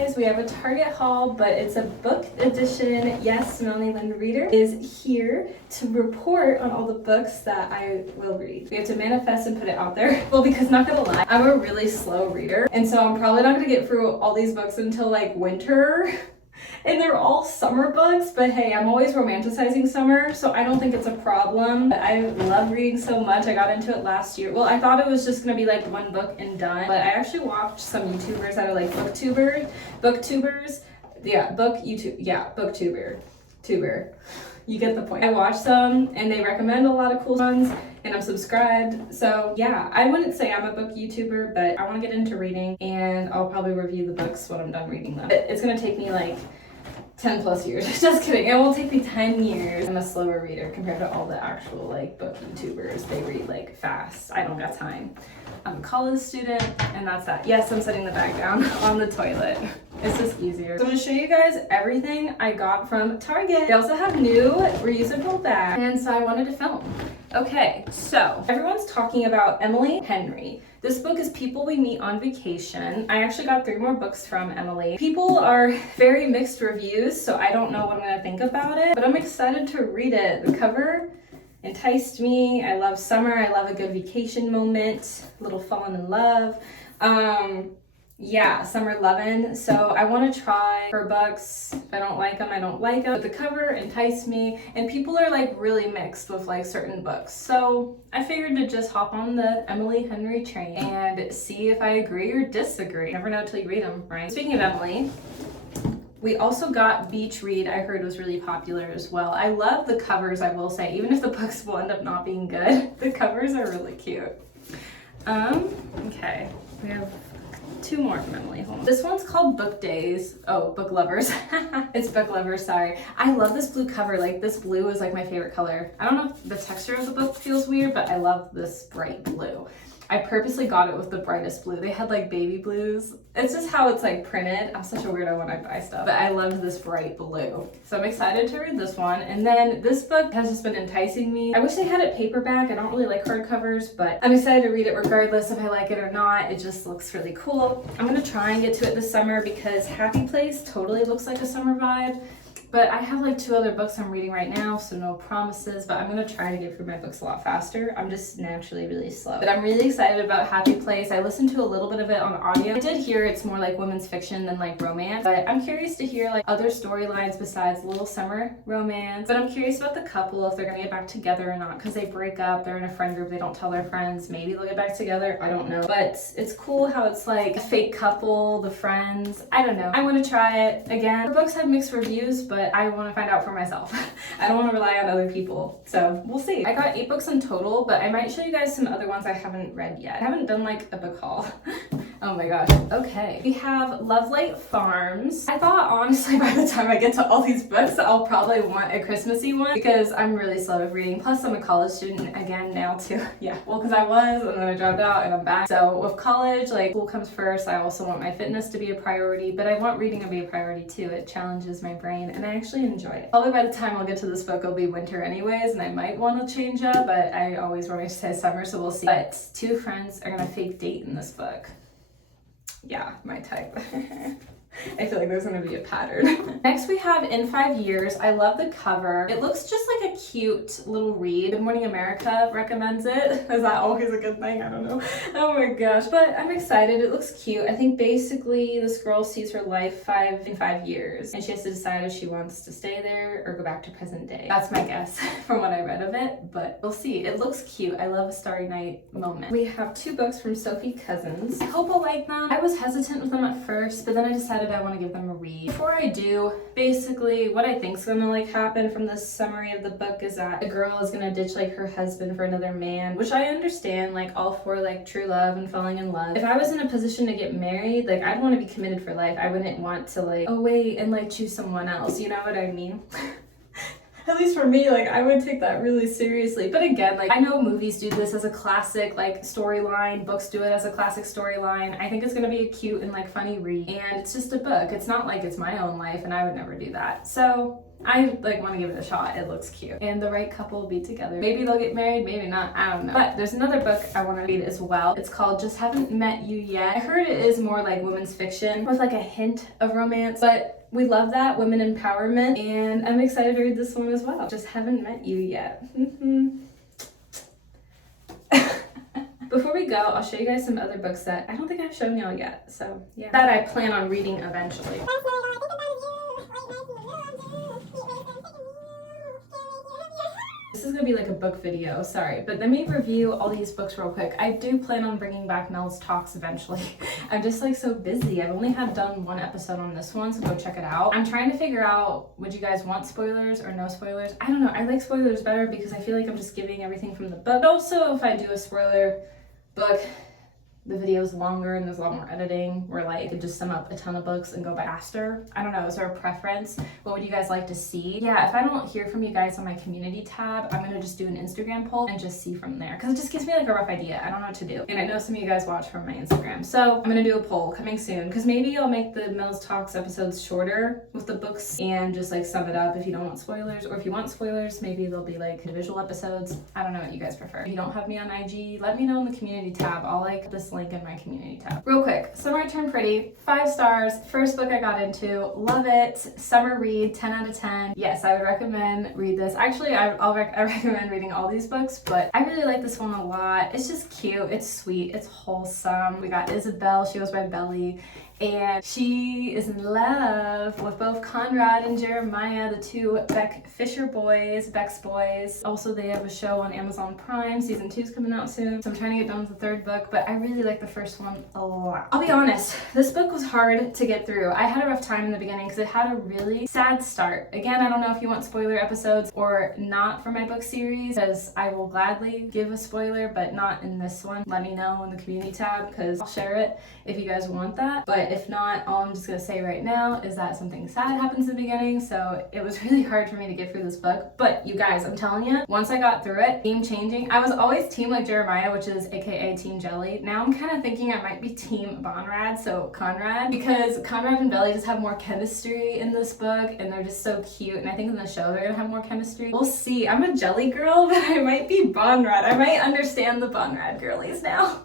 guys, we have a Target haul, but it's a book edition. Yes, Melanie Lynn Reader is here to report on all the books that I will read. We have to manifest and put it out there. Well, because not gonna lie, I'm a really slow reader, and so I'm probably not gonna get through all these books until like winter. And they're all summer books, but hey, I'm always romanticizing summer, so I don't think it's a problem. I love reading so much. I got into it last year. Well, I thought it was just gonna be like one book and done, but I actually watched some YouTubers that are like booktubers. Yeah, tuber. You get the point. I watched some and they recommend a lot of cool ones and I'm subscribed. So yeah, I wouldn't say I'm a book YouTuber, but I want to get into reading and I'll probably review the books when I'm done reading them. It's gonna take me like 10 plus years. Just kidding. It won't take me 10 years. I'm a slower reader compared to all the actual like book YouTubers. They read like fast. I don't got time. I'm a college student and that's that. Yes, I'm setting the bag down on the toilet. It's just easier. So I'm gonna show you guys everything I got from Target. They also have new reusable bags and so I wanted to film. Okay, so everyone's talking about Emily Henry. This book is People We Meet on Vacation. I actually got 3 more books from Emily. People are very mixed reviews, so I don't know what I'm gonna think about it, but I'm excited to read it. The cover enticed me. I love summer. I love a good vacation moment, a little falling in love. Yeah, summer lovin'. So I want to try her books. If I don't like them, I don't like them. But the cover enticed me, and people are like really mixed with like certain books. So I figured to just hop on the Emily Henry train and see if I agree or disagree. You never know till you read them, right? Speaking of Emily, we also got Beach Read. I heard was really popular as well. I love the covers, I will say, even if the books will end up not being good. The covers are really cute. Okay, we have 2 more from Emily. Hold on. This one's called Book Days. Oh, Book Lovers. It's Book Lovers, sorry. I love this blue cover. Like, this blue is like my favorite color. I don't know if the texture of the book feels weird, but I love this bright blue. I purposely got it with the brightest blue. They had like baby blues. It's just how it's like printed. I'm such a weirdo when I buy stuff, but I loved this bright blue. So I'm excited to read this one. And then this book has just been enticing me. I wish they had it paperback. I don't really like hardcovers, but I'm excited to read it regardless if I like it or not. It just looks really cool. I'm gonna try and get to it this summer because Happy Place totally looks like a summer vibe. But I have like 2 other books I'm reading right now, so no promises, but I'm gonna try to get through my books a lot faster. I'm just naturally really slow. But I'm really excited about Happy Place. I listened to a little bit of it on audio. I did hear it's more like women's fiction than like romance, but I'm curious to hear like other storylines besides little summer romance. But I'm curious about the couple, if they're gonna get back together or not, because they break up, they're in a friend group, they don't tell their friends, maybe they'll get back together, I don't know. But it's cool how it's like a fake couple, the friends, I don't know. I wanna try it again. The books have mixed reviews, but I want to find out for myself. I don't want to rely on other people. So we'll see. I got 8 books in total, but I might show you guys some other ones I haven't read yet. I haven't done like a book haul. Oh my gosh. Okay. We have Lovelight Farms. I thought honestly by the time I get to all these books, I'll probably want a Christmassy one because I'm really slow at reading. Plus I'm a college student again now too. Yeah. Well, because I was and then I dropped out and I'm back. So with college, like school comes first. I also want my fitness to be a priority, but I want reading to be a priority too. It challenges my brain and I actually enjoy it. Probably by the time I'll get to this book, it'll be winter anyways, and I might want to change up, but I always romanticize summer, so we'll see. But 2 friends are gonna fake date in this book. Yeah, my type. I feel like there's gonna be a pattern. Next we have In 5 Years. I love the cover. It looks just like a cute little read. Good Morning America recommends it. Is that always a good thing? I don't know. Oh my gosh. But I'm excited. It looks cute. I think basically this girl sees her life in 5 years and she has to decide if she wants to stay there or go back to present day. That's my guess from what I read of it, but we'll see. It looks cute. I love a Starry Night moment. We have 2 books from Sophie Cousins. I hope I'll like them. I was hesitant with them at first, but then I decided I want to give them a read. Before I do, basically what I think is gonna like happen from this summary of the book is that a girl is gonna ditch like her husband for another man, which I understand, like all for like true love and falling in love. If I was in a position to get married, like I'd want to be committed for life. I wouldn't want to like, oh wait, and like choose someone else, you know what I mean? At least for me, like I would take that really seriously. But again, like I know movies do this as a classic like storyline, books do it as a classic storyline. I think it's gonna be a cute and like funny read, and it's just a book. It's not like it's my own life, and I would never do that. So I like want to give it a shot. It looks cute, and the right couple will be together. Maybe they'll get married, maybe not. I don't know. But there's another book I want to read as well. It's called Just Haven't Met You Yet. I heard it is more like women's fiction with like a hint of romance, but we love that, women empowerment, and I'm excited to read this one as well. Just Haven't Met You Yet. Before we go, I'll show you guys some other books that I don't think I've shown y'all yet. So yeah, that I plan on reading eventually. This is gonna be like a book video, sorry, but let me review all these books real quick. I do plan on bringing back Mel's Talks eventually. I'm just like so busy. I've only done one episode on this one, so go check it out. I'm trying to figure out, would you guys want spoilers or no spoilers? I don't know, I like spoilers better because I feel like I'm just giving everything from the book. But also if I do a spoiler book, the video is longer and there's a lot more editing, where like I could just sum up a ton of books and go by faster. I don't know, is there a preference? What would you guys like to see? Yeah, if I don't hear from you guys on my community tab, I'm gonna just do an Instagram poll and just see from there, because it just gives me like a rough idea. I don't know what to do. And I know some of you guys watch from my Instagram, so I'm gonna do a poll coming soon, because maybe I'll make the Mel's Talks episodes shorter with the books and just like sum it up if you don't want spoilers, or if you want spoilers, maybe they'll be like individual episodes. I don't know what you guys prefer. If you don't have me on IG, let me know in the community tab. I'll like this link in my community tab. Real quick, Summer Turned Pretty, 5 stars. First book I got into, love it. Summer read, 10 out of 10. Yes, I would recommend read this. Actually, I recommend reading all these books, but I really like this one a lot. It's just cute, it's sweet, it's wholesome. We got Isabel, she goes by Belly, and she is in love with both Conrad and Jeremiah, the two Beck Fisher boys, Beck's boys. Also, they have a show on Amazon Prime. Season 2 is coming out soon, so I'm trying to get done with the 3rd book, but I really like the first one a lot. I'll be honest, this book was hard to get through. I had a rough time in the beginning because it had a really sad start. Again, I don't know if you want spoiler episodes or not for my book series, because I will gladly give a spoiler, but not in this one. Let me know in the community tab, because I'll share it if you guys want that. But if not, all I'm just gonna say right now is that something sad happens in the beginning, so it was really hard for me to get through this book. But you guys, I'm telling you, once I got through it, game changing. I was always team like Jeremiah, which is aka Team Jelly. Now I'm kind of thinking I might be Team Bonrad, so Conrad, because Conrad and Belly just have more chemistry in this book, and they're just so cute, and I think in the show they're gonna have more chemistry. We'll see. I'm a Jelly girl, but I might be Bonrad. I might understand the Bonrad girlies now.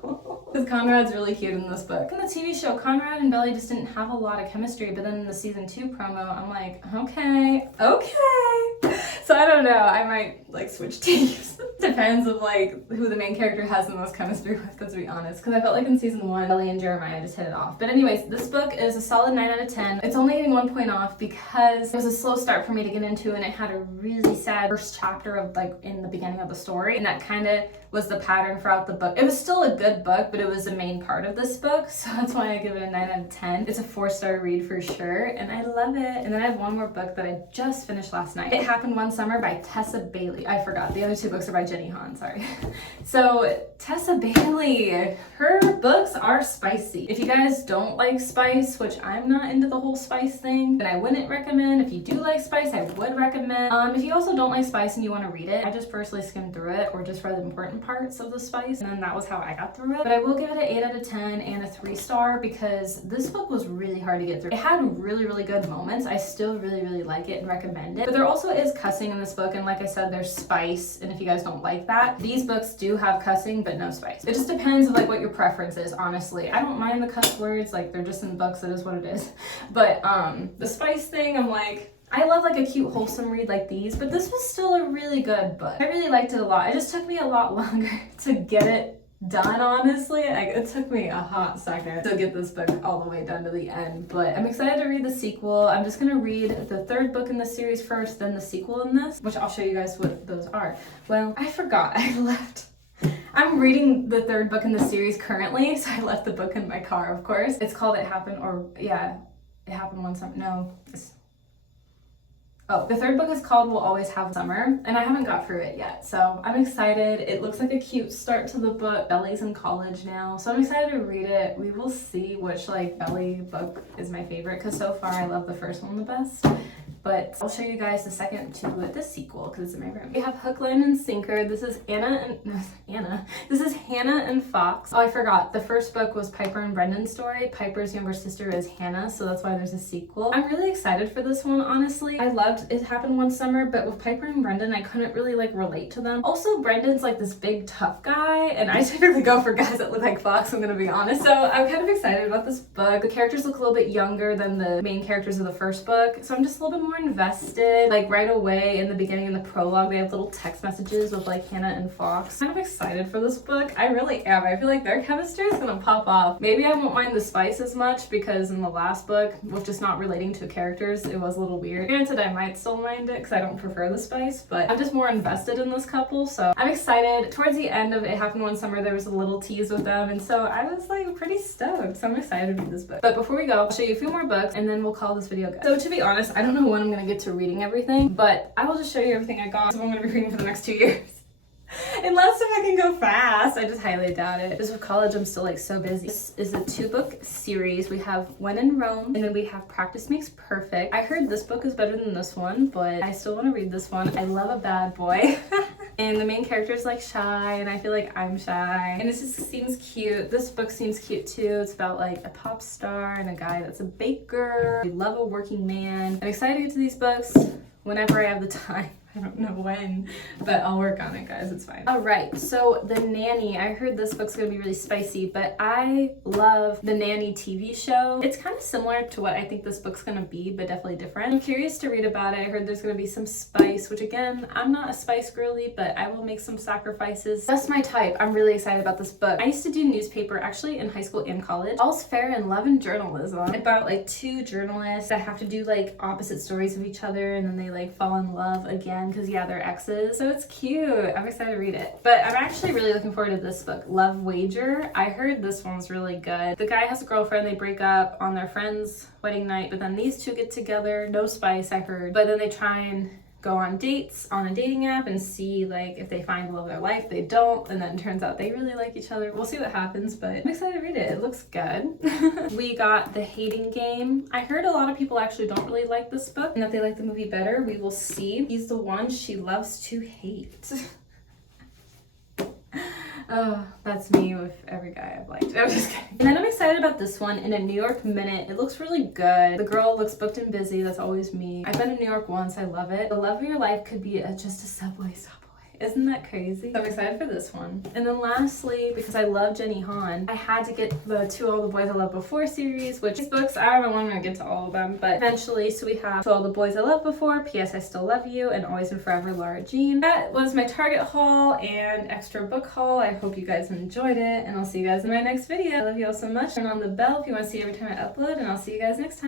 Because Conrad's really cute in this book. In the TV show, Conrad and Belly just didn't have a lot of chemistry, but then in the season 2 promo, I'm like, okay. So I don't know, I might like switch teams. Depends of like who the main character has the most chemistry with, to be honest. Because I felt like in season 1, Belly and Jeremiah just hit it off. But anyways, this book is a solid 9 out of 10. It's only getting 1 point off because it was a slow start for me to get into, and it had a really sad first chapter of like in the beginning of the story, and that kind of was the pattern throughout the book. It was still a good book, but it was the main part of this book, so that's why I give it a 9 out of 10. It's a 4-star read for sure, and I love it. And then I have one more book that I just finished last night. It Happened One Summer by Tessa Bailey. I forgot, the other 2 books are by Jenny Han, sorry. So Tessa Bailey, her books are spicy. If you guys don't like spice, which I'm not into the whole spice thing, then I wouldn't recommend. If you do like spice, I would recommend. If you also don't like spice and you want to read it, I just personally skimmed through it, or just read the important parts of the spice, and then that was how I got through it. But I will give it an 8 out of 10 and a 3-star because this book was really hard to get through. It had really, really good moments. I still really, really like it and recommend it. But there also is cussing in this book, and like I said, there's spice, and if you guys don't like that, these books do have cussing, but no spice. It just depends on like what your preference is, honestly. I don't mind the cuss words, like they're just in the books, it is what it is. But the spice thing, I'm like, I love like a cute wholesome read like these, but this was still a really good book. I really liked it a lot. It just took me a lot longer to get it done, honestly. Like, it took me a hot second to get this book all the way done to the end, but I'm excited to read the sequel. I'm just gonna read the 3rd book in the series first, then the sequel in this, which I'll show you guys what those are. Well, I forgot, I left. I'm reading the 3rd book in the series currently, so I left the book in my car, of course. It's called It Happened One Summer. No, the 3rd book is called We'll Always Have Summer, and I haven't got through it yet, so I'm excited. It looks like a cute start to the book. Belly's in college now, so I'm excited to read it. We will see which like Belly book is my favorite, because so far I love the first one the best. but I'll show you guys the second to the sequel because it's in my room. We have Hook, Line, and Sinker. This is This is Hannah and Fox. Oh, I forgot. The first book was Piper and Brendan's story. Piper's younger sister is Hannah, so that's why there's a sequel. I'm really excited for this one, honestly. I loved It Happened One Summer, but with Piper and Brendan, I couldn't really like relate to them. Also, Brendan's like this big tough guy, and I typically go for guys that look like Fox, I'm gonna be honest. So I'm kind of excited about this book. The characters look a little bit younger than the main characters of the first book, so I'm just a little bit more invested. Like right away in the beginning, in the prologue, they have little text messages with like Hannah and Fox. I'm kind of excited for this book. I really am. I feel like their chemistry is gonna pop off. Maybe I won't mind the spice as much because in the last book, with just not relating to characters, it was a little weird. Granted, I might still mind it because I don't prefer the spice, but I'm just more invested in this couple, so I'm excited. Towards the end of It Happened One Summer, there was a little tease with them, and so I was like pretty stoked. So I'm excited to read this book. But before we go, I'll show you a few more books and then we'll call this video good. So to be honest, I don't know when I'm gonna get to reading everything, but I will just show you everything I got. So I'm gonna be reading for the next 2 years. Unless if I can go fast. I just highly doubt it. Just with college, I'm still like so busy. This is a 2-book series. We have When in Rome, and then we have Practice Makes Perfect. I heard this book is better than this one, but I still want to read this one. I love a bad boy. And the main character is like shy, and I feel like I'm shy. And it just seems cute. This book seems cute too. It's about like a pop star and a guy that's a baker. We love a working man. I'm excited to get to these books whenever I have the time. I don't know when, but I'll work on it, guys. It's fine. All right, so The Nanny. I heard this book's gonna be really spicy, but I love The Nanny TV show. It's kind of similar to what I think this book's gonna be, but definitely different. I'm curious to read about it. I heard there's gonna be some spice, which again, I'm not a spice girly, but I will make some sacrifices. That's my type. I'm really excited about this book. I used to do newspaper actually in high school and college. All's Fair in Love and Journalism. About like 2 journalists that have to do like opposite stories of each other, and then they like fall in love again because yeah, they're exes. So it's cute. I'm excited to read it. But I'm actually really looking forward to this book, Love Wager. I heard this one's really good. The guy has a girlfriend. They break up on their friend's wedding night, but then these two get together. No spice, I heard. But then they try and go on dates on a dating app and see like if they find the love of their life. They don't, and then it turns out they really like each other. We'll see what happens, but I'm excited to read it. It looks good. We got The Hating Game. I heard a lot of people actually don't really like this book and that they like the movie better. We will see. He's the one she loves to hate. Oh, that's me with every guy I've liked. I'm just kidding. And then I'm excited about this one, In a New York Minute. It looks really good. The girl looks booked and busy. That's always me. I've been in New York once. I love it. The love of your life could be just a subway stop. Isn't that crazy? So I'm excited for this one. And then lastly, because I love Jenny Han, I had to get the To All the Boys I Loved Before series, which these books, I don't know when I'm gonna get to all of them, but eventually. So we have To All the Boys I Loved Before, P.S. I Still Love You, and Always and Forever, Lara Jean. That was my Target haul and extra book haul. I hope you guys enjoyed it, and I'll see you guys in my next video. I love you all so much. Turn on the bell if you want to see every time I upload, and I'll see you guys next time.